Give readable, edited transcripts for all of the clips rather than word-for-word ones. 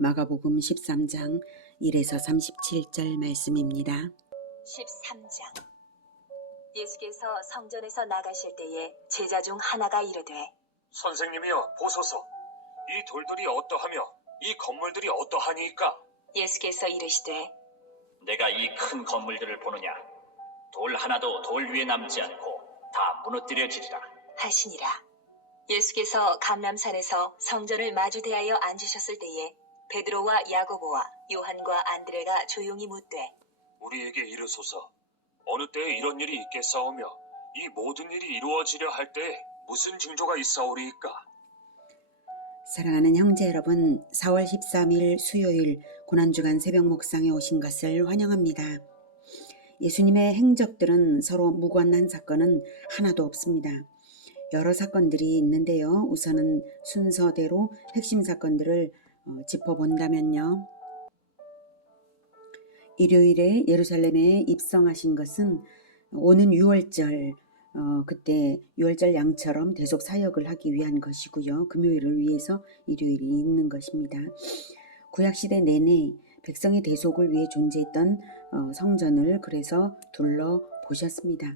마가복음 13장 1에서 37절 말씀입니다. 13장. 예수께서 성전에서 나가실 때에 제자 중 하나가 이르되 선생님이여 보소서, 이 돌들이 어떠하며 이 건물들이 어떠하니이까? 예수께서 이르시되 내가 이 큰 건물들을 보느냐? 돌 하나도 돌 위에 남지 않고 다 무너뜨려지리라. 하시니라. 예수께서 감람산에서 성전을 마주 대하여 앉으셨을 때에 베드로와 야고보와 요한과 안드레가 조용히 묻되 우리에게 이르소서, 어느 때에 이런 일이 있겠사오며 이 모든 일이 이루어지려 할 때에 무슨 징조가 있사오리이까? 사랑하는 형제 여러분, 4월 13일 수요일 고난주간 새벽 목상에 오신 것을 환영합니다. 예수님의 행적들은 서로 무관한 사건은 하나도 없습니다. 여러 사건들이 있는데요. 우선은 순서대로 핵심 사건들을 짚어본다면요. 일요일에 예루살렘에 입성하신 것은 오는 6월절, 그때 6월절 양처럼 대속 사역을 하기 위한 것이고요. 금요일을 위해서 일요일이 있는 것입니다. 구약시대 내내 백성의 대속을 위해 존재했던 성전을 그래서 둘러보셨습니다.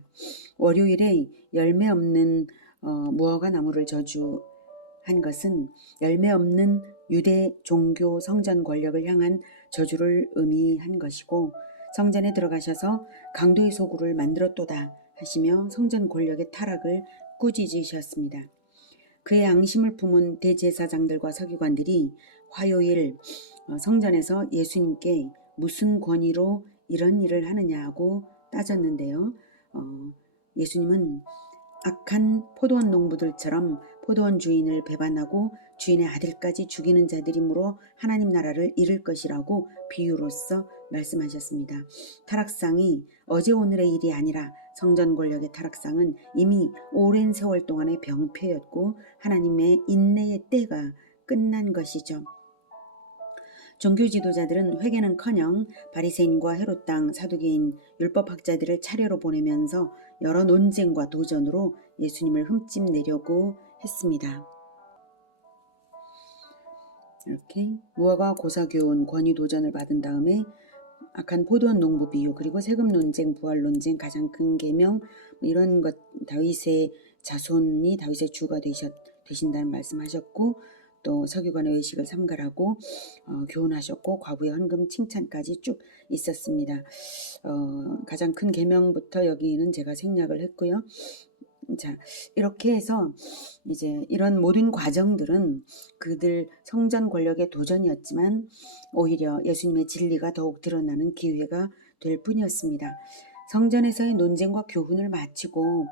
월요일에 열매 없는 무화과 나무를 저주한 것은 열매 없는 유대 종교 성전 권력을 향한 저주를 의미한 것이고, 성전에 들어가셔서 강도의 소굴을 만들었도다 하시며 성전 권력의 타락을 꾸짖으셨습니다. 그의 앙심을 품은 대제사장들과 서기관들이 화요일 성전에서 예수님께 무슨 권위로 이런 일을 하느냐고 따졌는데요. 예수님은 악한 포도원 농부들처럼 포도원 주인을 배반하고 주인의 아들까지 죽이는 자들이므로 하나님 나라를 잃을 것이라고 비유로서 말씀하셨습니다. 타락상이 어제 오늘의 일이 아니라 성전 권력의 타락상은 이미 오랜 세월 동안의 병폐였고 하나님의 인내의 때가 끝난 것이죠. 종교 지도자들은 회개는커녕 바리새인과 헤롯 당 사두개인 율법학자들을 차례로 보내면서 여러 논쟁과 도전으로 예수님을 흠집내려고 했습니다. 이렇게 무화과 고사교훈 권위 도전을 받은 다음에 악한 포도원 농부 비유, 그리고 세금 논쟁, 부활 논쟁, 가장 큰 계명, 이런 것, 다윗의 자손이 다윗의 주가 되신다는 말씀하셨고, 또 서기관의 의식을 삼가라고 교훈하셨고, 과부의 헌금 칭찬까지 쭉 있었습니다. 가장 큰 계명부터 여기는 제가 생략을 했고요. 자, 이렇게 해서 이제 이런 모든 과정들은 그들 성전 권력의 도전이었지만 오히려 예수님의 진리가 더욱 드러나는 기회가 될 뿐이었습니다. 성전에서의 논쟁과 교훈을 마치고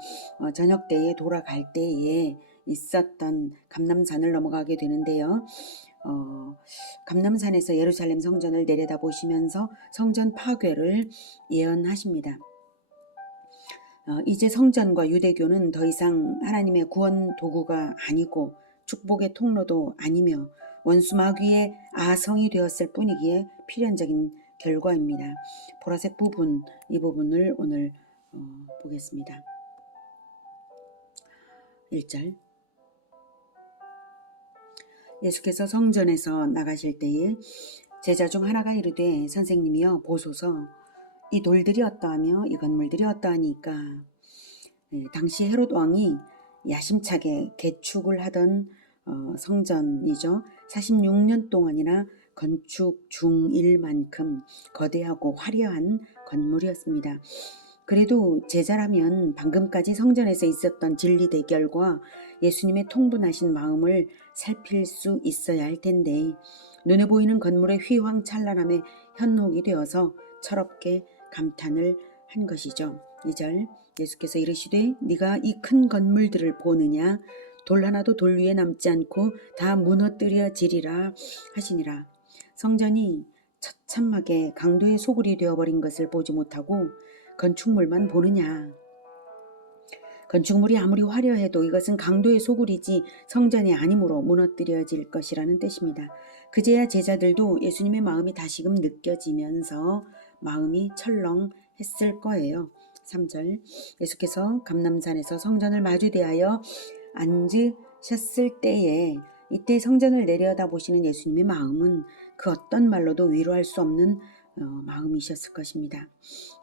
저녁 때에 돌아갈 때에 있었던 감람산을 넘어가게 되는데요. 감람산에서 예루살렘 성전을 내려다보시면서 성전 파괴를 예언하십니다. 이제 성전과 유대교는 더 이상 하나님의 구원 도구가 아니고 축복의 통로도 아니며 원수 마귀의 아성이 되었을 뿐이기에 필연적인 결과입니다. 보라색 부분, 이 부분을 오늘 보겠습니다. 1절. 예수께서 성전에서 나가실 때에 제자 중 하나가 이르되 선생님이여 보소서, 이 돌들이 어떠하며 이 건물들이 어떠하니까? 당시 헤롯 왕이 야심차게 개축을 하던 성전이죠. 46년 동안이나 건축 중일만큼 거대하고 화려한 건물이었습니다. 그래도 제자라면 방금까지 성전에서 있었던 진리 대결과 예수님의 통분하신 마음을 살필 수 있어야 할 텐데, 눈에 보이는 건물의 휘황찬란함에 현혹이 되어서 철없게 감탄을 한 것이죠. 2절. 예수께서 이르시되 네가 이 큰 건물들을 보느냐? 돌 하나도 돌 위에 남지 않고 다 무너뜨려지리라 하시니라. 성전이 처참하게 강도의 소굴이 되어버린 것을 보지 못하고 건축물만 보느냐? 건축물이 아무리 화려해도 이것은 강도의 소굴이지 성전이 아니므로 무너뜨려질 것이라는 뜻입니다. 그제야 제자들도 예수님의 마음이 다시금 느껴지면서 마음이 철렁했을 거예요. 3절. 예수께서 감람산에서 성전을 마주 대하여 앉으셨을 때에 이때 성전을 내려다보시는 예수님의 마음은 그 어떤 말로도 위로할 수 없는 마음이셨을 것입니다.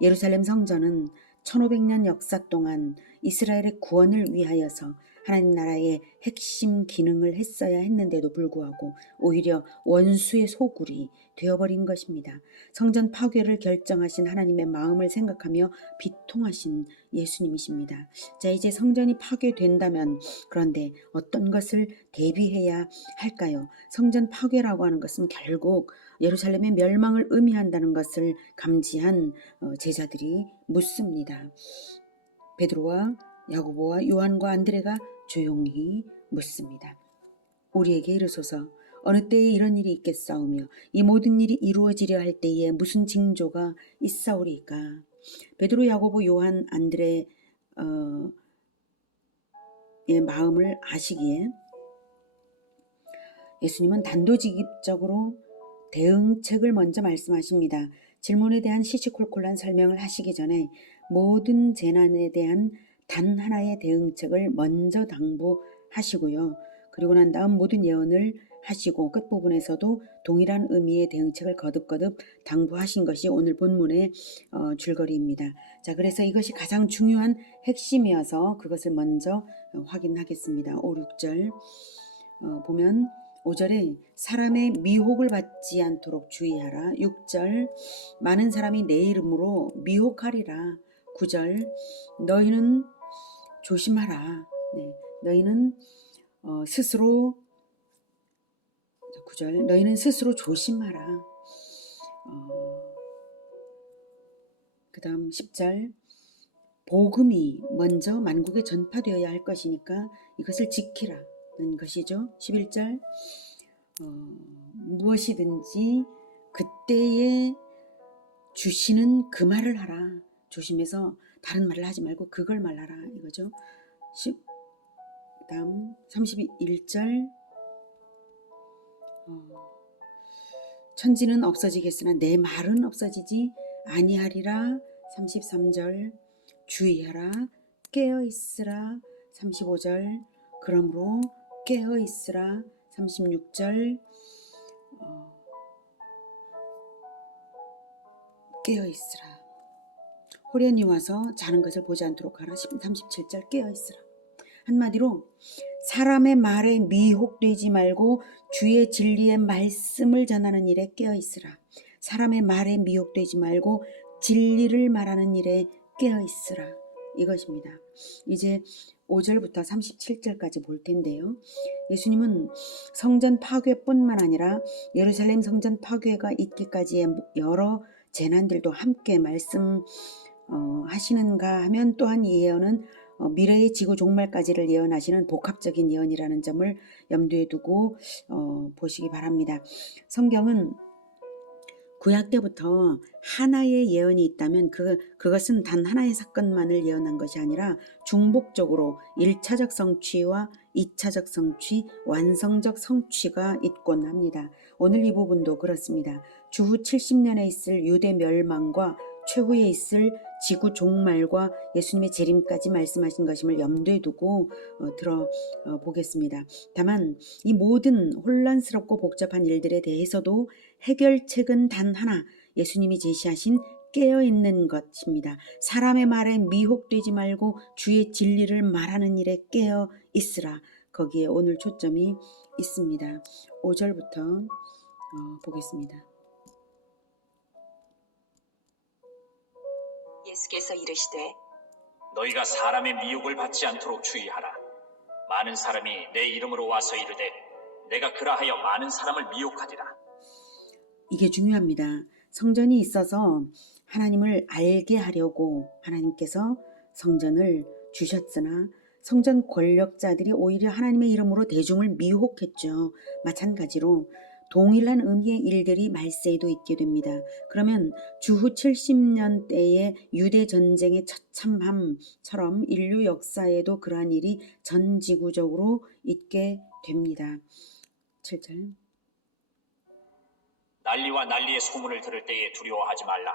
예루살렘 성전은 1500년 역사 동안 이스라엘의 구원을 위하여서 하나님 나라의 핵심 기능을 했어야 했는데도 불구하고 오히려 원수의 소굴이 되어버린 것입니다. 성전 파괴를 결정하신 하나님의 마음을 생각하며 비통하신 예수님이십니다. 자, 이제 성전이 파괴된다면 그런데 어떤 것을 대비해야 할까요? 성전 파괴라고 하는 것은 결국 예루살렘의 멸망을 의미한다는 것을 감지한 제자들이 묻습니다. 베드로와 야고보와 요한과 안드레가 조용히 묻습니다. 우리에게 이르소서 어느 때에 이런 일이 있겠사오며 이 모든 일이 이루어지려 할 때에 무슨 징조가 있사오리까? 베드로, 야고보, 요한, 안드레의 마음을 아시기에 예수님은 단도직입적으로 대응책을 먼저 말씀하십니다. 질문에 대한 시시콜콜한 설명을 하시기 전에 모든 재난에 대한 단 하나의 대응책을 먼저 당부하시고요. 그리고 난 다음 모든 예언을 하시고 끝부분에서도 동일한 의미의 대응책을 거듭거듭 당부하신 것이 오늘 본문의 줄거리입니다. 자, 그래서 이것이 가장 중요한 핵심이어서 그것을 먼저 확인하겠습니다. 5, 6절 보면 5절에 사람의 미혹을 받지 않도록 주의하라. 6절 많은 사람이 내 이름으로 미혹하리라. 9절 너희는 조심하라. 네, 너희는 스스로 9절 너희는 스스로 조심하라. 그 다음 10절 복음이 먼저 만국에 전파되어야 할 것이니까 이것을 지키라는 것이죠. 11절 무엇이든지 그때에 주시는 그 말을 하라. 조심해서 다른 말을 하지 말고 그걸 말하라 이거죠. 다음 31절 천지는 없어지겠으나 내 말은 없어지지 아니하리라. 33절 주의하라 깨어있으라. 35절 그러므로 깨어있으라. 36절 깨어있으라. 호련히 와서 자는 것을 보지 않도록 하라. 37절 깨어있으라. 한마디로 사람의 말에 미혹되지 말고 주의 진리의 말씀을 전하는 일에 깨어있으라. 사람의 말에 미혹되지 말고 진리를 말하는 일에 깨어있으라. 이것입니다. 이제 5절부터 37절까지 볼 텐데요. 예수님은 성전 파괴뿐만 아니라 예루살렘 성전 파괴가 있기까지의 여러 재난들도 함께 말씀하시는가 하면 또한 이 예언은 미래의 지구 종말까지를 예언하시는 복합적인 예언이라는 점을 염두에 두고 보시기 바랍니다. 성경은 구약 때부터 하나의 예언이 있다면 그것은 단 하나의 사건만을 예언한 것이 아니라 중복적으로 1차적 성취와 2차적 성취, 완성적 성취가 있곤 합니다. 오늘 이 부분도 그렇습니다. 주후 70년에 있을 유대 멸망과 최후에 있을 지구 종말과 예수님의 재림까지 말씀하신 것임을 염두에 두고 들어보겠습니다. 다만 이 모든 혼란스럽고 복잡한 일들에 대해서도 해결책은 단 하나, 예수님이 제시하신 깨어있는 것입니다. 사람의 말에 미혹되지 말고 주의 진리를 말하는 일에 깨어있으라. 거기에 오늘 초점이 있습니다. 5절부터 보겠습니다. 예수께서 이르시되 너희가 사람의 미혹을 받지 않도록 주의하라. 많은 사람이 내 이름으로 와서 이르되 내가 그라하여 많은 사람을 미혹하리라. 이게 중요합니다. 성전이 있어서 하나님을 알게 하려고 하나님께서 성전을 주셨으나 성전 권력자들이 오히려 하나님의 이름으로 대중을 미혹했죠. 마찬가지로 동일한 의미의 일들이 말세에도 있게 됩니다. 그러면 주후 70년대의 유대 전쟁의 처참함처럼 인류 역사에도 그러한 일이 전 지구적으로 있게 됩니다. 7절 난리와 난리의 소문을 들을 때에 두려워하지 말라.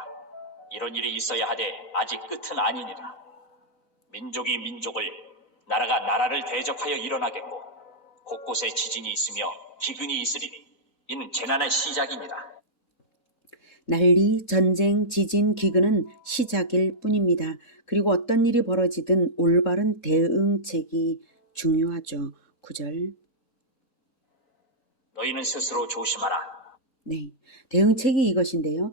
이런 일이 있어야 하되 아직 끝은 아니니라. 민족이 민족을, 나라가 나라를 대적하여 일어나겠고 곳곳에 지진이 있으며 기근이 있으리니 이는 재난의 시작이니라. 난리, 전쟁, 지진, 기근은 시작일 뿐입니다. 그리고 어떤 일이 벌어지든 올바른 대응책이 중요하죠. 9절. 너희는 스스로 조심하라. 네, 대응책이 이것인데요.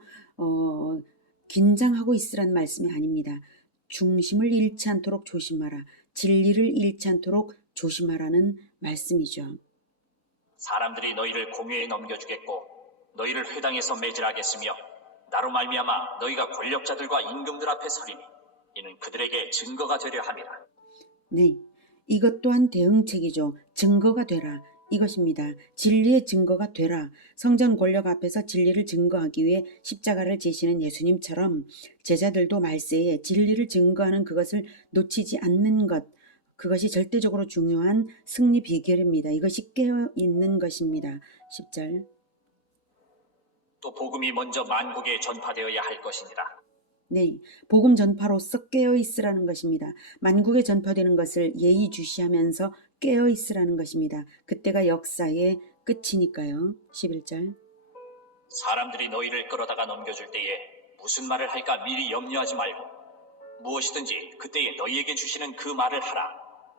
긴장하고 있으란 말씀이 아닙니다. 중심을 잃지 않도록 조심하라. 진리를 잃지 않도록 조심하라는 말씀이죠. 사람들이 너희를 공회에 넘겨주겠고 너희를 회당에서 매질하겠으며 나로 말미암아 너희가 권력자들과 임금들 앞에 서리니 이는 그들에게 증거가 되려 함이라. 네, 이것 또한 대응책이죠. 증거가 되라. 이것입니다. 진리의 증거가 되라. 성전 권력 앞에서 진리를 증거하기 위해 십자가를 지시는 예수님처럼 제자들도 말세에 진리를 증거하는 그것을 놓치지 않는 것, 그것이 절대적으로 중요한 승리 비결입니다. 이것이 깨어있는 것입니다. 10절. 또 복음이 먼저 만국에 전파되어야 할 것이니라. 네, 복음 전파로서 깨어있으라는 것입니다. 만국에 전파되는 것을 예의주시하면서 깨어있으라는 것입니다. 그때가 역사의 끝이니까요. 11절. 사람들이 너희를 끌어다가 넘겨줄 때에 무슨 말을 할까 미리 염려하지 말고 무엇이든지 그때에 너희에게 주시는 그 말을 하라.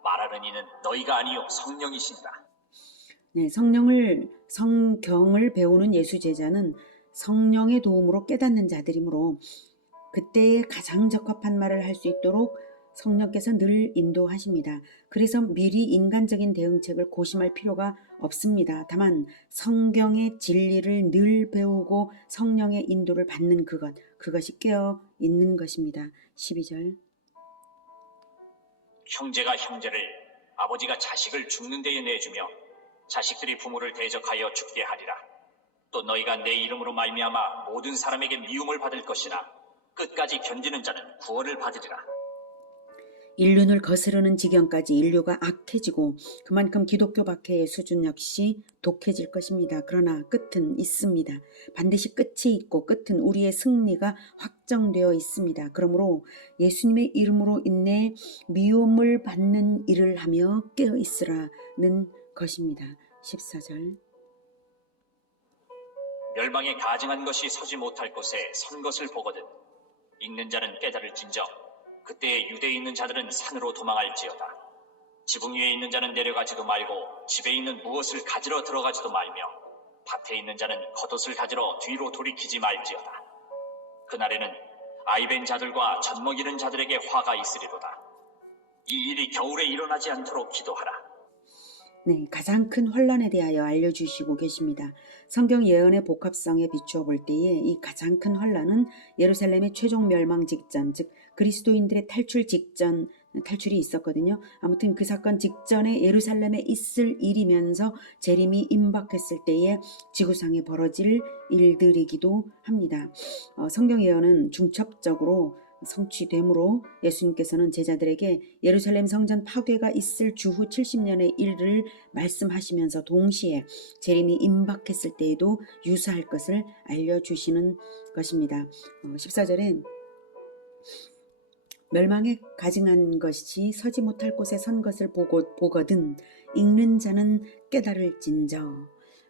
말하는 이는 너희가 아니요 성령이시니라. 네, 성경을 배우는 예수 제자는 성령의 도움으로 깨닫는 자들이므로 그때에 가장 적합한 말을 할 수 있도록 성령께서 늘 인도하십니다. 그래서 미리 인간적인 대응책을 고심할 필요가 없습니다. 다만 성경의 진리를 늘 배우고 성령의 인도를 받는 그것이 깨어 있는 것입니다. 12절. 형제가 형제를 아버지가 자식을 죽는 데에 내주며 자식들이 부모를 대적하여 죽게 하리라. 또 너희가 내 이름으로 말미암아 모든 사람에게 미움을 받을 것이나 끝까지 견디는 자는 구원을 받으리라. 인륜을 거스르는 지경까지 인류가 악해지고 그만큼 기독교 박해의 수준 역시 독해질 것입니다. 그러나 끝은 있습니다. 반드시 끝이 있고 끝은 우리의 승리가 확정되어 있습니다. 그러므로 예수님의 이름으로 인해 미움을 받는 일을 하며 깨어 있으라는 것입니다. 14절. 멸망에 가증한 것이 서지 못할 곳에 선 것을 보거든 읽는 자는 깨달을진저 그때에 유대에 있는 자들은 산으로 도망할지어다. 지붕 위에 있는 자는 내려가지도 말고 집에 있는 무엇을 가지러 들어가지도 말며 밭에 있는 자는 겉옷을 가지러 뒤로 돌이키지 말지어다. 그날에는 아이벤 자들과 젖먹이는 자들에게 화가 있으리로다. 이 일이 겨울에 일어나지 않도록 기도하라. 네, 가장 큰 환란에 대하여 알려주시고 계십니다. 성경 예언의 복합성에 비추어 볼 때에 이 가장 큰 환란은 예루살렘의 최종 멸망 직전, 즉 그리스도인들의 탈출 직전, 탈출이 있었거든요. 아무튼 그 사건 직전에 예루살렘에 있을 일이면서 재림이 임박했을 때에 지구상에 벌어질 일들이기도 합니다. 성경 예언은 중첩적으로 성취되므로 예수님께서는 제자들에게 예루살렘 성전 파괴가 있을 주후 70년의 일을 말씀하시면서 동시에 재림이 임박했을 때에도 유사할 것을 알려주시는 것입니다. 14절에 멸망에 가증한 것이 서지 못할 곳에 선 것을 보거든 읽는 자는 깨달을진저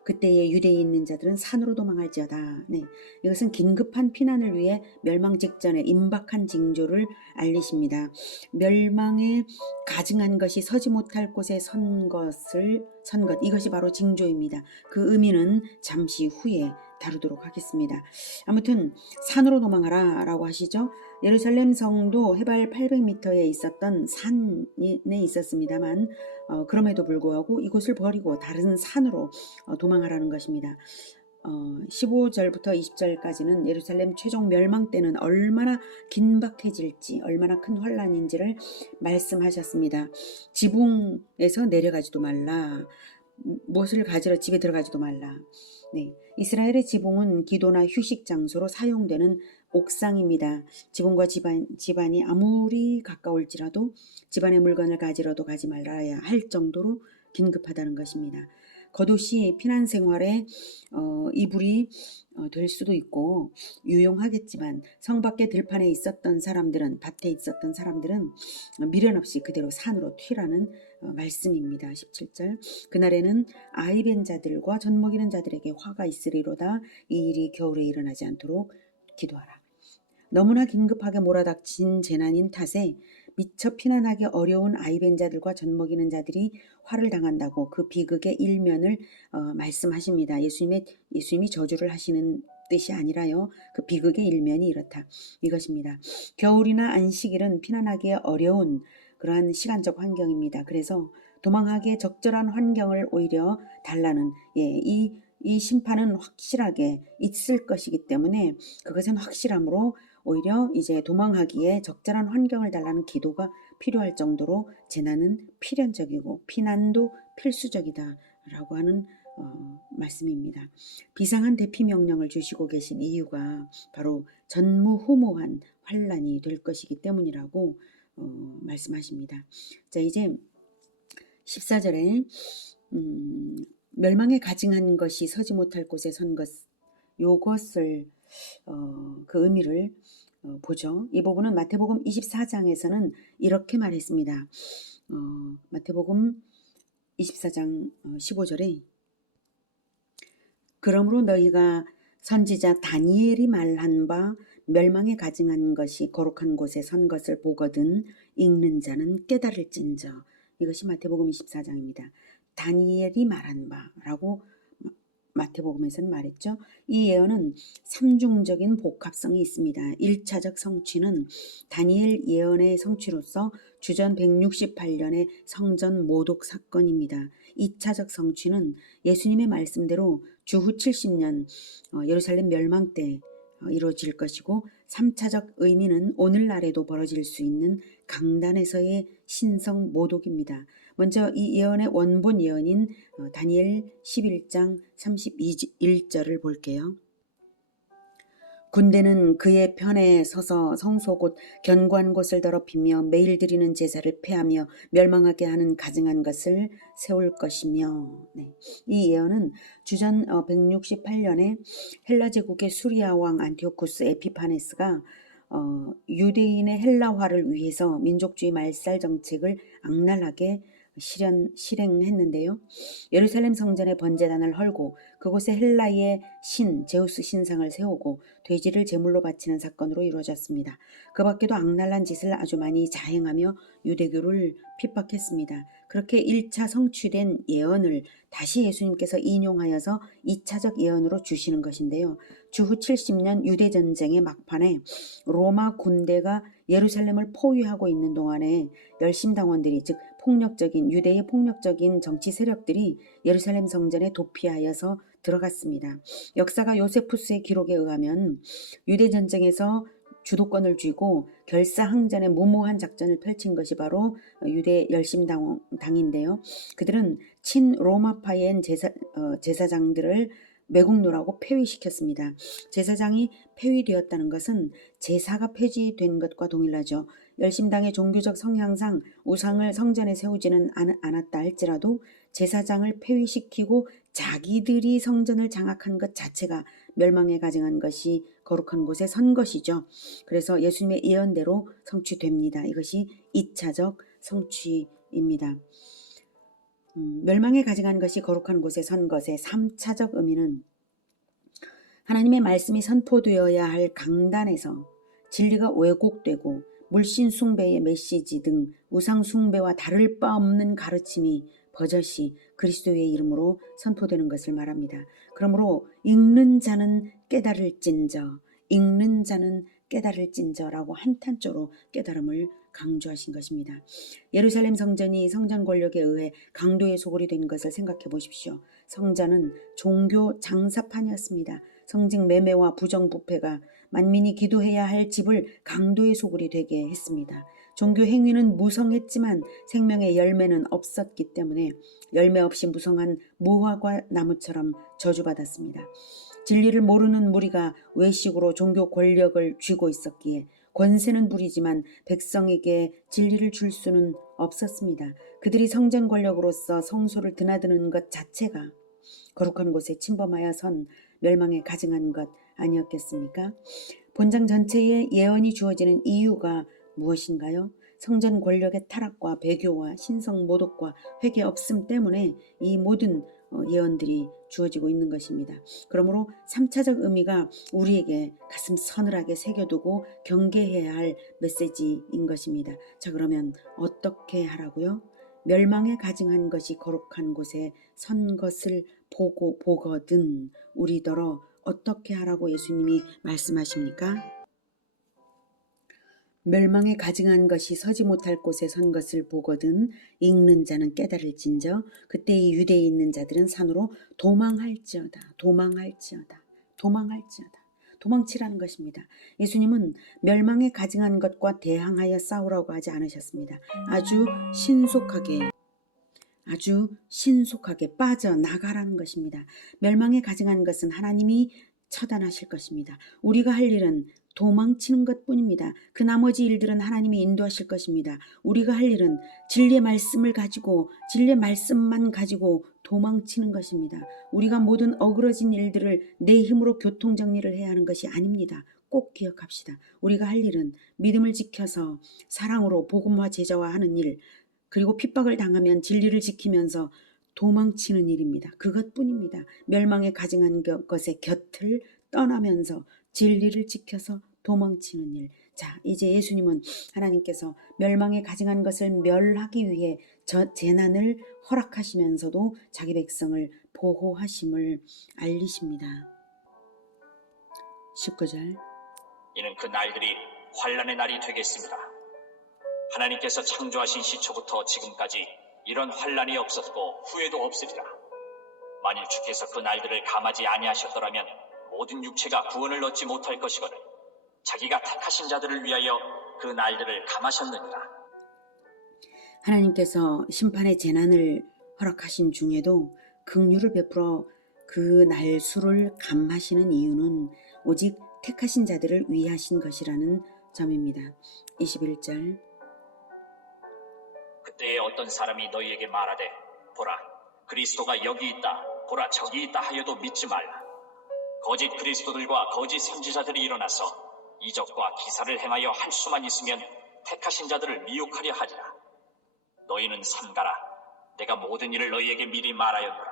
그때에 유대에 있는 자들은 산으로 도망할지어다. 네, 이것은 긴급한 피난을 위해 멸망 직전에 임박한 징조를 알리십니다. 멸망에 가증한 것이 서지 못할 곳에 선 것, 이것이 바로 징조입니다. 그 의미는 잠시 후에 다루도록 하겠습니다. 아무튼 산으로 도망하라 라고 하시죠. 예루살렘 성도 해발 800m에 있었던 산에 있었습니다만 그럼에도 불구하고 이곳을 버리고 다른 산으로 도망하라는 것입니다. 15절부터 20절까지는 예루살렘 최종 멸망 때는 얼마나 긴박해질지 얼마나 큰 환란인지를 말씀하셨습니다. 지붕에서 내려가지도 말라. 무엇을 가지러 집에 들어가지도 말라. 네, 이스라엘의 지붕은 기도나 휴식 장소로 사용되는 옥상입니다. 지붕과 집안이 아무리 가까울지라도 집안의 물건을 가지러도 가지 말아야 할 정도로 긴급하다는 것입니다. 겉옷이 피난 생활에 이불이 될 수도 있고 유용하겠지만 성 밖에 들판에 있었던 사람들은 밭에 있었던 사람들은 미련 없이 그대로 산으로 튀라는 말씀입니다. 17절 그날에는 아이 벤 자들과 젖 먹이는 자들에게 화가 있으리로다. 이 일이 겨울에 일어나지 않도록 기도하라. 너무나 긴급하게 몰아닥친 재난인 탓에 미처 피난하기 어려운 아이 벤 자들과 젖 먹이는 자들이 화를 당한다고 그 비극의 일면을 말씀하십니다. 예수님이 저주를 하시는 뜻이 아니라요. 그 비극의 일면이 이렇다. 이것입니다. 겨울이나 안식일은 피난하기에 어려운 그러한 시간적 환경입니다. 그래서 도망하기에 적절한 환경을 오히려 달라는 이 심판은 확실하게 있을 것이기 때문에 그것은 확실함으로 오히려 이제 도망하기에 적절한 환경을 달라는 기도가 필요할 정도로 재난은 필연적이고 피난도 필수적이다라고 하는 말씀입니다. 비상한 대피 명령을 주시고 계신 이유가 바로 전무후무한 환란이 될 것이기 때문이라고 말씀하십니다. 자, 이제 14절에 멸망에 가증한 것이 서지 못할 곳에 선 것, 요것을 그 의미를 보죠. 이 부분은 마태복음 24장에서는 이렇게 말했습니다. 마태복음 24장 15절에 그러므로 너희가 선지자 다니엘이 말한 바 멸망에 가증한 것이 거룩한 곳에 선 것을 보거든 읽는 자는 깨달을진저. 이것이 마태복음 24장입니다. 다니엘이 말한 바라고 마태복음에서는 말했죠. 이 예언은 삼중적인 복합성이 있습니다. 1차적 성취는 다니엘 예언의 성취로서 주전 168년의 성전 모독 사건입니다. 2차적 성취는 예수님의 말씀대로 주후 70년 예루살렘 멸망 때 이루어질 것이고 3차적 의미는 오늘날에도 벌어질 수 있는 강단에서의 신성 모독입니다. 먼저 이 예언의 원본 예언인 다니엘 11장 31절을 볼게요. 군대는 그의 편에 서서 성소 곧 견고한 곳을 더럽히며 매일 드리는 제사를 폐하며 멸망하게 하는 가증한 것을 세울 것이며 이 예언은 주전 168년에 헬라 제국의 수리아 왕 안티오쿠스 에피파네스가 유대인의 헬라화를 위해서 민족주의 말살 정책을 악랄하게 실행했는데요. 예루살렘 성전의 번제단을 헐고 그곳에 헬라의 신 제우스 신상을 세우고 돼지를 제물로 바치는 사건으로 이루어졌습니다. 그 밖에도 악랄한 짓을 아주 많이 자행하며 유대교를 핍박했습니다. 그렇게 1차 성취된 예언을 다시 예수님께서 인용하여서 2차적 예언으로 주시는 것인데요. 주후 70년 유대전쟁의 막판에 로마 군대가 예루살렘을 포위하고 있는 동안에 열심당원들이 즉 유대의 폭력적인 정치 세력들이 예루살렘 성전에 도피하여서 들어갔습니다. 역사가 요세푸스의 기록에 의하면 유대전쟁에서 주도권을 쥐고 결사항전의 무모한 작전을 펼친 것이 바로 유대 열심당인데요. 그들은 친로마파인 제사장들을 매국노라고 폐위시켰습니다. 제사장이 폐위되었다는 것은 제사가 폐지된 것과 동일하죠. 열심당의 종교적 성향상 우상을 성전에 세우지는 않았다 할지라도 제사장을 폐위시키고 자기들이 성전을 장악한 것 자체가 멸망에 가증한 것이 거룩한 곳에 선 것이죠. 그래서 예수님의 예언대로 성취됩니다. 이것이 2차적 성취입니다. 멸망에 가증한 것이 거룩한 곳에 선 것의 3차적 의미는 하나님의 말씀이 선포되어야 할 강단에서 진리가 왜곡되고 물신 숭배의 메시지 등 우상 숭배와 다를 바 없는 가르침이 버젓이 그리스도의 이름으로 선포되는 것을 말합니다. 그러므로 읽는 자는 깨달을진저, 읽는 자는 깨달을진저라고 한탄조로 깨달음을 강조하신 것입니다. 예루살렘 성전이 성전 권력에 의해 강도의 소굴이 된 것을 생각해 보십시오. 성전은 종교 장사판이었습니다. 성직 매매와 부정부패가 만민이 기도해야 할 집을 강도의 소굴이 되게 했습니다. 종교 행위는 무성했지만 생명의 열매는 없었기 때문에 열매 없이 무성한 무화과 나무처럼 저주받았습니다. 진리를 모르는 무리가 외식으로 종교 권력을 쥐고 있었기에 권세는 부리지만 백성에게 진리를 줄 수는 없었습니다. 그들이 성전 권력으로서 성소를 드나드는 것 자체가 거룩한 곳에 침범하여 선 멸망에 가증한 것 아니었겠습니까? 본장 전체에 예언이 주어지는 이유가 무엇인가요? 성전 권력의 타락과 배교와 신성 모독과 회개 없음 때문에 이 모든 예언들이 주어지고 있는 것입니다. 그러므로 3차적 의미가 우리에게 가슴 서늘하게 새겨두고 경계해야 할 메시지인 것입니다. 자, 그러면 어떻게 하라고요? 멸망에 가증한 것이 거룩한 곳에 선 것을 보거든 우리더러 어떻게 하라고 예수님이 말씀하십니까? 멸망에 가증한 것이 서지 못할 곳에 선 것을 보거든 읽는 자는 깨달을진저 그때 이 유대에 있는 자들은 산으로 도망할지어다. 도망치라는 것입니다. 예수님은 멸망에 가증한 것과 대항하여 싸우라고 하지 않으셨습니다. 아주 신속하게 빠져나가라는 것입니다. 멸망에 가증한 것은 하나님이 처단하실 것입니다. 우리가 할 일은 도망치는 것뿐입니다. 그 나머지 일들은 하나님이 인도하실 것입니다. 우리가 할 일은 진리의 말씀만 가지고 도망치는 것입니다. 우리가 모든 어그러진 일들을 내 힘으로 교통정리를 해야 하는 것이 아닙니다. 꼭 기억합시다. 우리가 할 일은 믿음을 지켜서 사랑으로 복음화 제자화하는 일, 그리고 핍박을 당하면 진리를 지키면서 도망치는 일입니다. 그것뿐입니다. 멸망에 가증한 것의 곁을 떠나면서 진리를 지켜서 도망치는 일. 자, 이제 예수님은 하나님께서 멸망에 가증한 것을 멸하기 위해 재난을 허락하시면서도 자기 백성을 보호하심을 알리십니다. 19절. 이는 그 날들이 환난의 날이 되겠습니다. 하나님께서 창조하신 시초부터 지금까지 이런 환난이 없었고 후에도 없으리라. 만일 주께서 그 날들을 감하지 아니하셨더라면 모든 육체가 구원을 얻지 못할 것이거늘 자기가 택하신 자들을 위하여 그 날들을 감하셨느니라. 하나님께서 심판의 재난을 허락하신 중에도 긍휼을 베풀어 그 날수를 감하시는 이유는 오직 택하신 자들을 위하신 것이라는 점입니다. 21절. 그때에 어떤 사람이 너희에게 말하되 보라 그리스도가 여기 있다 보라 저기 있다 하여도 믿지 말라. 거짓 그리스도들과 거짓 선지자들이 일어나서 이적과 기사를 행하여 할 수만 있으면 택하신 자들을 미혹하려 하리라. 너희는 삼가라. 내가 모든 일을 너희에게 미리 말하였노라.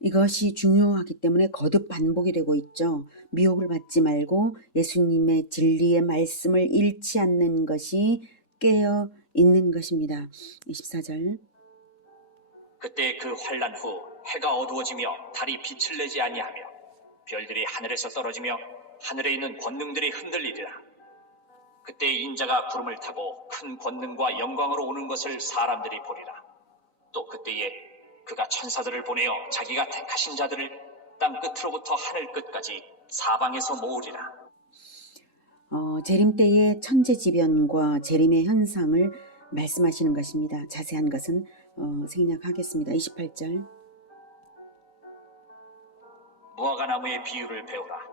이것이 중요하기 때문에 거듭 반복이 되고 있죠. 미혹을 받지 말고 예수님의 진리의 말씀을 잃지 않는 것이 깨어 있는 것입니다. 24절. 그때 그 환난 후 해가 어두워지며 달이 빛을 내지 아니하며 별들이 하늘에서 떨어지며 하늘에 있는 권능들이 흔들리리라. 그때 인자가 구름을 타고 큰 권능과 영광으로 오는 것을 사람들이 보리라. 또 그때에 그가 천사들을 보내어 자기가 택하신 자들을 땅 끝으로부터 하늘 끝까지 사방에서 모으리라. 재림 때의 천재지변과 재림의 현상을 말씀하시는 것입니다. 자세한 것은 생략하겠습니다. 28절. 무화과나무의 비유를 배우라.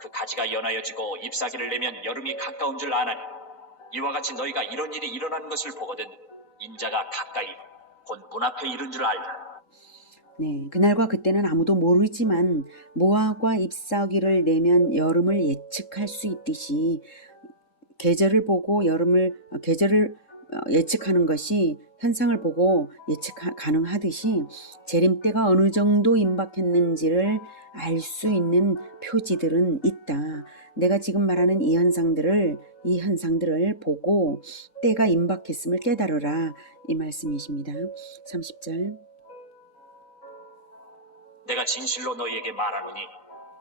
그 가지가 연하여지고 잎사귀를 내면 여름이 가까운 줄 아나니 이와 같이 너희가 이런 일이 일어나는 것을 보거든 인자가 가까이 곧 문 앞에 이른 줄 알라. 네, 그날과 그때는 아무도 모르지만 무화과 잎사귀를 내면 여름을 예측할 수 있듯이 계절을 보고 계절을 예측하는 것이 현상을 보고 예측 가능하듯이 재림 때가 어느 정도 임박했는지를 알 수 있는 표지들은 있다. 내가 지금 말하는 이 현상들을 보고 때가 임박했음을 깨달으라. 이 말씀이십니다. 30절. 내가 진실로 너희에게 말하노니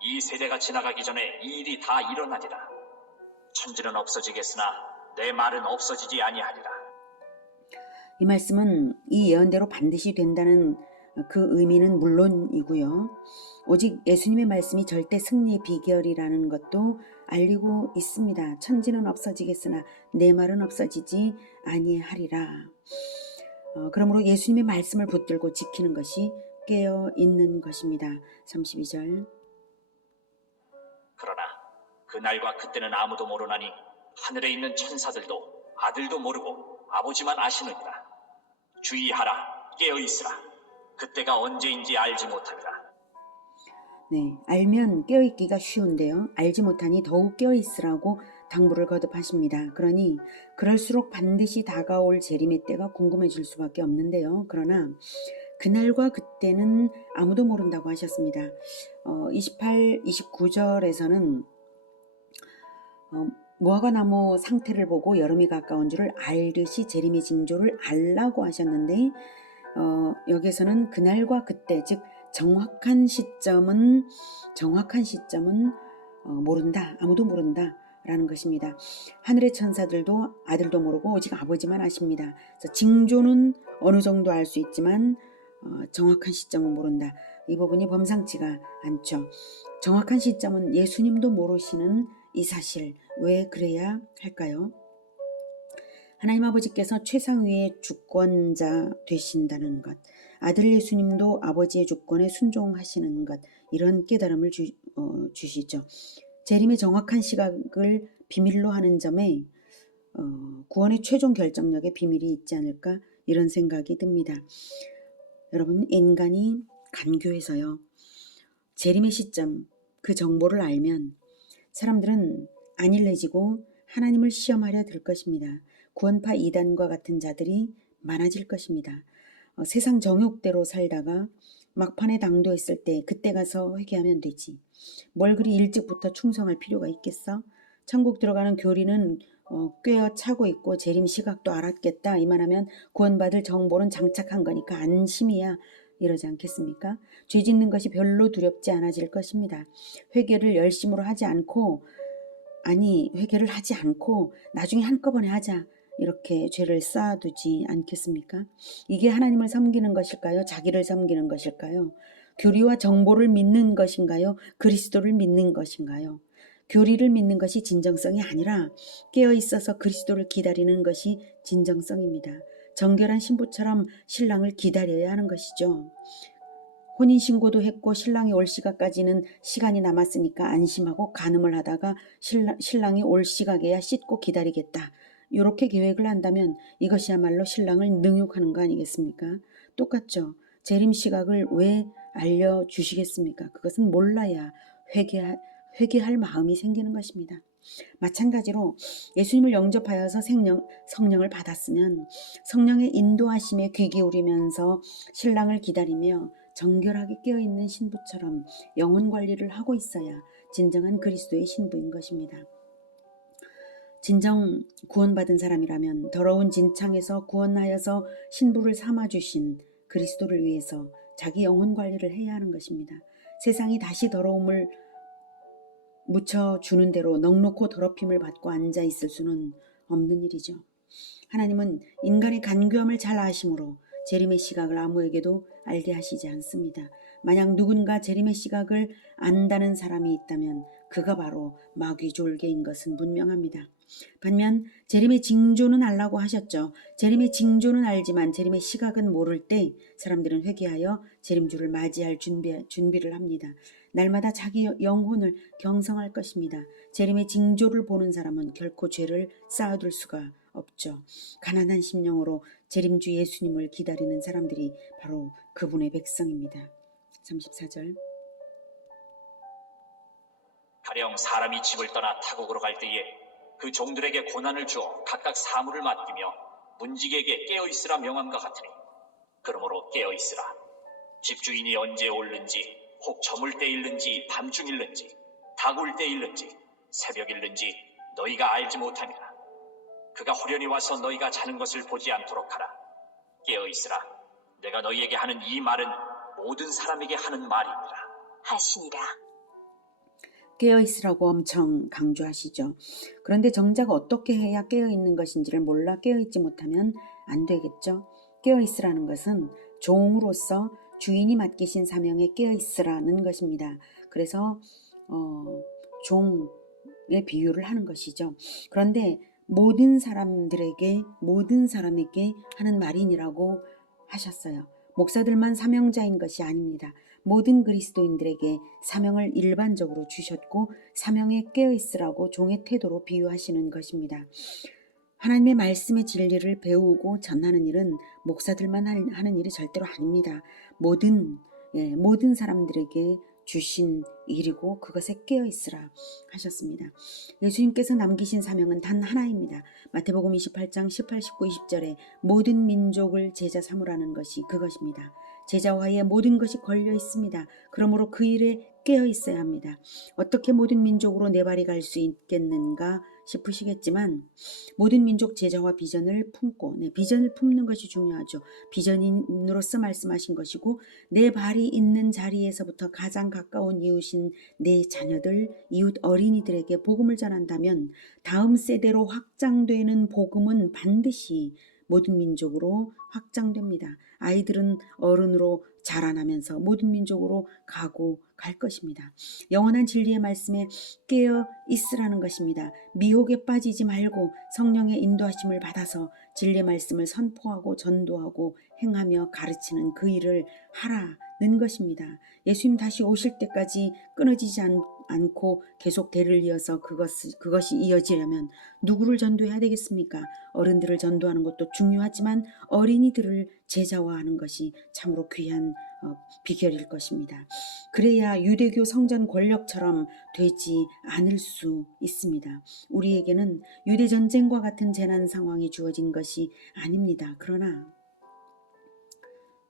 이 세대가 지나가기 전에 이 일이 다 일어나리라. 천지는 없어지겠으나 내 말은 없어지지 아니하리라. 이 말씀은 이 예언대로 반드시 된다는 그 의미는 물론이고요. 오직 예수님의 말씀이 절대 승리의 비결이라는 것도 알리고 있습니다. 천지는 없어지겠으나 내 말은 없어지지 아니하리라. 그러므로 예수님의 말씀을 붙들고 지키는 것이 깨어 있는 것입니다. 32절. 그러나 그날과 그때는 아무도 모르나니 하늘에 있는 천사들도 아들도 모르고 아버지만 아시느니라. 주의하라 깨어 있으라. 그때가 언제인지 알지 못합니다. 네, 알면 깨어있기가 쉬운데요. 알지 못하니 더욱 깨어있으라고 당부를 거듭하십니다. 그러니 그럴수록 반드시 다가올 재림의 때가 궁금해질 수밖에 없는데요. 그러나 그날과 그때는 아무도 모른다고 하셨습니다. 28, 29절에서는 무화과나무 상태를 보고 여름이 가까운 줄을 알듯이 재림의 징조를 알라고 하셨는데 여기서는 그날과 그때, 즉 정확한 시점은 모른다, 아무도 모른다 라는 것입니다. 하늘의 천사들도 아들도 모르고 오직 아버지만 아십니다. 그래서 징조는 어느 정도 알 수 있지만 정확한 시점은 모른다. 이 부분이 범상치가 않죠. 정확한 시점은 예수님도 모르시는 이 사실, 왜 그래야 할까요? 하나님 아버지께서 최상위의 주권자 되신다는 것, 아들 예수님도 아버지의 주권에 순종하시는 것, 이런 깨달음을 주시죠. 재림의 정확한 시각을 비밀로 하는 점에 구원의 최종 결정력에 비밀이 있지 않을까, 이런 생각이 듭니다. 여러분, 인간이 간교해서요, 재림의 시점, 그 정보를 알면 사람들은 안일해지고 하나님을 시험하려 들 것입니다. 구원파 이단과 같은 자들이 많아질 것입니다. 세상 정욕대로 살다가 막판에 당도했을 때 그때 가서 회개하면 되지. 뭘 그리 일찍부터 충성할 필요가 있겠어? 천국 들어가는 교리는 꿰어 차고 있고 재림 시각도 알았겠다. 이만하면 구원받을 정보는 장착한 거니까 안심이야. 이러지 않겠습니까? 죄 짓는 것이 별로 두렵지 않아질 것입니다. 회개를 열심으로 하지 않고 회개를 하지 않고 나중에 한꺼번에 하자. 이렇게 죄를 쌓아두지 않겠습니까? 이게 하나님을 섬기는 것일까요? 자기를 섬기는 것일까요? 교리와 정보를 믿는 것인가요? 그리스도를 믿는 것인가요? 교리를 믿는 것이 진정성이 아니라 깨어있어서 그리스도를 기다리는 것이 진정성입니다. 정결한 신부처럼 신랑을 기다려야 하는 것이죠. 혼인신고도 했고 신랑이 올 시각까지는 시간이 남았으니까 안심하고 간음을 하다가 신랑이 올 시각에야 씻고 기다리겠다. 이렇게 계획을 한다면 이것이야말로 신랑을 능욕하는 거 아니겠습니까? 똑같죠. 재림 시각을 왜 알려주시겠습니까? 그것은 몰라야 회개할 마음이 생기는 것입니다. 마찬가지로 예수님을 영접하여서 성령을 받았으면 성령의 인도하심에 귀 기울이면서 신랑을 기다리며 정결하게 깨어있는 신부처럼 영혼 관리를 하고 있어야 진정한 그리스도의 신부인 것입니다. 진정 구원받은 사람이라면 더러운 진창에서 구원하여서 신부를 삼아주신 그리스도를 위해서 자기 영혼 관리를 해야 하는 것입니다. 세상이 다시 더러움을 묻혀주는 대로 넉넉고 더럽힘을 받고 앉아있을 수는 없는 일이죠. 하나님은 인간의 간교함을 잘 아심으로 재림의 시각을 아무에게도 알게 하시지 않습니다. 만약 누군가 재림의 시각을 안다는 사람이 있다면 그가 바로 마귀 졸개인 것은 분명합니다. 반면 재림의 징조는 알라고 하셨죠. 재림의 징조는 알지만 재림의 시각은 모를 때 사람들은 회개하여 재림주를 맞이할 준비를 합니다. 날마다 자기 영혼을 경성할 것입니다. 재림의 징조를 보는 사람은 결코 죄를 쌓아둘 수가 없죠. 가난한 심령으로 재림주 예수님을 기다리는 사람들이 바로 그분의 백성입니다. 34절. 가령 사람이 집을 떠나 타국으로 갈 때에 그 종들에게 고난을 주어 각각 사물을 맡기며 문지기에게 깨어있으라 명함과 같으니 그러므로 깨어있으라. 집주인이 언제 올는지 혹 저물 때일는지 밤중일는지 다굴 때일는지 새벽일는지 너희가 알지 못하니라. 그가 호련히 와서 너희가 자는 것을 보지 않도록 하라. 깨어있으라. 내가 너희에게 하는 이 말은 모든 사람에게 하는 말이니라 하시니라. 깨어있으라고 엄청 강조하시죠. 그런데 정작 어떻게 해야 깨어있는 것인지를 몰라 깨어있지 못하면 안 되겠죠. 깨어있으라는 것은 종으로서 주인이 맡기신 사명에 깨어있으라는 것입니다. 그래서 종의 비유를 하는 것이죠. 그런데 모든 사람에게 하는 말이니라고 하셨어요. 목사들만 사명자인 것이 아닙니다. 모든 그리스도인들에게 사명을 일반적으로 주셨고 사명에 깨어있으라고 종의 태도로 비유하시는 것입니다. 하나님의 말씀의 진리를 배우고 전하는 일은 목사들만 하는 일이 절대로 아닙니다. 모든 사람들에게 주신 일이고 그것에 깨어 있으라 하셨습니다. 예수님께서 남기신 사명은 단 하나입니다. 마태복음 28장 18, 19, 20절에 모든 민족을 제자 삼으라는 것이 그것입니다. 제자화에 모든 것이 걸려 있습니다. 그러므로 그 일에 깨어 있어야 합니다. 어떻게 모든 민족으로 내 발이 갈 수 있겠는가 싶으시겠지만 모든 민족 제자와 비전을 품고 비전을 품는 것이 중요하죠. 비전인으로서 말씀하신 것이고 내 발이 있는 자리에서부터 가장 가까운 이웃인 내 자녀들, 이웃 어린이들에게 복음을 전한다면 다음 세대로 확장되는 복음은 반드시 모든 민족으로 확장됩니다. 아이들은 어른으로 자라나면서 모든 민족으로 가고 갈 것입니다. 영원한 진리의 말씀에 깨어 있으라는 것입니다. 미혹에 빠지지 말고 성령의 인도하심을 받아서 진리의 말씀을 선포하고 전도하고 행하며 가르치는 그 일을 하라는 것입니다. 예수님 다시 오실 때까지 끊어지지 않고 계속 대를 이어서 그것이 이어지려면 누구를 전도해야 되겠습니까? 어른들을 전도하는 것도 중요하지만 어린이들을 제자화하는 것이 참으로 귀한 비결일 것입니다. 그래야 유대교 성전 권력처럼 되지 않을 수 있습니다. 우리에게는 유대 전쟁과 같은 재난 상황이 주어진 것이 아닙니다. 그러나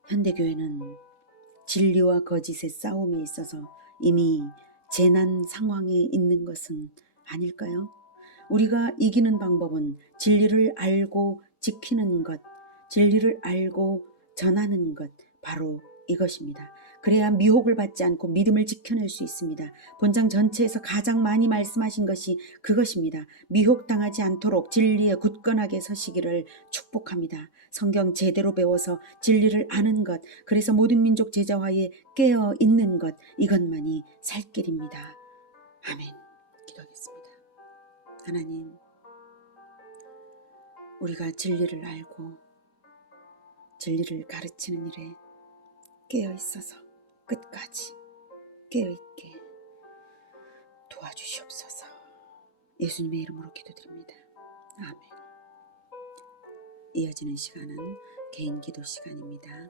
현대교회는 진리와 거짓의 싸움에 있어서 이미 재난 상황에 있는 것은 아닐까요? 우리가 이기는 방법은 진리를 알고 지키는 것, 진리를 알고 전하는 것, 바로 이것입니다. 그래야 미혹을 받지 않고 믿음을 지켜낼 수 있습니다. 본장 전체에서 가장 많이 말씀하신 것이 그것입니다. 미혹당하지 않도록 진리에 굳건하게 서시기를 축복합니다. 성경 제대로 배워서 진리를 아는 것, 그래서 모든 민족 제자화에 깨어 있는 것, 이것만이 살 길입니다. 아멘. 기도하겠습니다. 하나님, 우리가 진리를 알고 진리를 가르치는 일에 깨어 있어서 끝까지 깨어 있게 도와주시옵소서. 예수님의 이름으로 기도드립니다. 아멘. 이어지는 시간은 개인 기도 시간입니다.